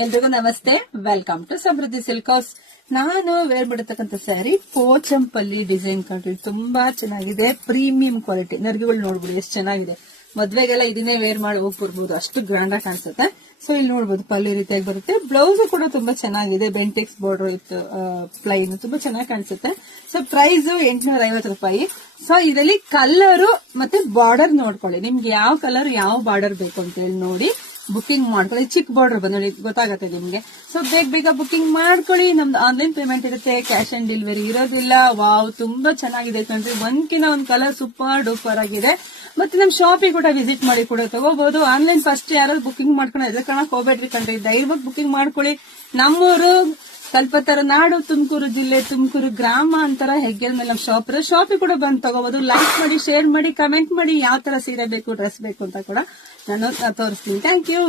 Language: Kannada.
ಎಲ್ರಿಗೂ ನಮಸ್ತೆ. Welcome to Samruddhi silk house. ನಾನು ವೇರ್ ಮಾಡಿರ್ತಕ್ಕಂಥ ಸ್ಯಾರಿ ಪೋಚಂಪಲ್ಲಿ ಡಿಸೈನ್ ಕಂಡ್ರಿ. ತುಂಬಾ ಚೆನ್ನಾಗಿದೆ, ಪ್ರೀಮಿಯಂ ಕ್ವಾಲಿಟಿ. ನರ್ಗಿಗಳು ನೋಡ್ಬಿಡಿ ಎಷ್ಟು ಚೆನ್ನಾಗಿದೆ. ಮದ್ವೆಗೆಲ್ಲ ಇದನ್ನೇ ವೇರ್ ಮಾಡಿ ಹೋಗ್ಬಿಡ್ಬೋದು, ಅಷ್ಟು ಗ್ರ್ಯಾಂಡ್ ಆಗಿ ಕಾಣಿಸುತ್ತೆ. ಸೊ ಇಲ್ಲಿ ನೋಡ್ಬೋದು ಪಲ್ಲು ರೀತಿಯಾಗಿ ಬರುತ್ತೆ. ಬ್ಲೌಸ್ ಕೂಡ ತುಂಬಾ ಚೆನ್ನಾಗಿದೆ, ಬೆಂಟೆಕ್ಸ್ ಬಾರ್ಡರ್ ಇತ್ತು, ಪ್ಲೈನ್ ತುಂಬಾ ಚೆನ್ನಾಗಿ ಕಾಣಿಸುತ್ತೆ. ಸೊ ಪ್ರೈಸ್ 850 ರೂಪಾಯಿ. ಸೊ ಇದರಲ್ಲಿ ಕಲರ್ ಮತ್ತೆ ಬಾರ್ಡರ್ ನೋಡ್ಕೊಳ್ಳಿ, ನಿಮ್ಗೆ ಯಾವ ಕಲರ್ ಯಾವ ಬಾರ್ಡರ್ ಬೇಕು ಅಂತ ಹೇಳಿ ನೋಡಿ ಬುಕಿಂಗ್ ಮಾಡ್ಕೊಳ್ಳಿ. ಚಿಕ್ಕ ಬಾರ್ಡರ್ ಬಂದು ಗೊತ್ತಾಗತ್ತೆ ನಿಮ್ಗೆ. ಸೊ ಬೇಗ ಬುಕಿಂಗ್ ಮಾಡ್ಕೊಳ್ಳಿ. ನಮ್ದು ಆನ್ಲೈನ್ ಪೇಮೆಂಟ್ ಇರುತ್ತೆ, ಕ್ಯಾಶ್ ಆನ್ ಡೆಲಿವರಿ ಇರೋದಿಲ್ಲ. ವಾವ್, ತುಂಬಾ ಚೆನ್ನಾಗಿದೆ ಕಣ್ರಿ. ಒಂದ್ಕಿನ ಒಂದ್ ಕಲರ್ ಸೂಪರ್ ಡೂಪರ್ ಆಗಿದೆ. ಮತ್ತೆ ನಮ್ ಶಾಪಿಗೆ ಕೂಡ ವಿಸಿಟ್ ಮಾಡಿ ಕೂಡ ತಗೋಬಹುದು. ಆನ್ಲೈನ್ ಫಸ್ಟ್ ಯಾರಾದ್ರು ಬುಕಿಂಗ್ ಮಾಡ್ಕೊಂಡು ಎದ್ರ ಕಾಣಕ್ ಹೋಗ್ಬೇಡ್ರಿ ಕಣ್ರಿ, ಧೈರ್ಯವಾಗಿ ಬುಕಿಂಗ್ ಮಾಡ್ಕೊಳ್ಳಿ. ನಮ್ಮೂರು ಕಲ್ಪತರ ನಾಡು, ತುಮಕೂರು ಜಿಲ್ಲೆ, ತುಮಕೂರು ಗ್ರಾಮ ಅಂತರ ಹೆಗ್ಗೆಲ್ ಮೇಲೆ ನಮ್ಮ ಶಾಪ್ ಇದೆ. ಶಾಪಿಗೆ ಕೂಡ ಬಂದು ತಗೋಬಹುದು. ಲೈಕ್ ಮಾಡಿ, ಶೇರ್ ಮಾಡಿ, ಕಮೆಂಟ್ ಮಾಡಿ ಯಾವ ತರ ಸೀರೆ ಬೇಕು, ಡ್ರೆಸ್ ಬೇಕು ಅಂತ ಕೂಡ ನಾನು ತೋರಿಸ್ತೀನಿ. Thank you.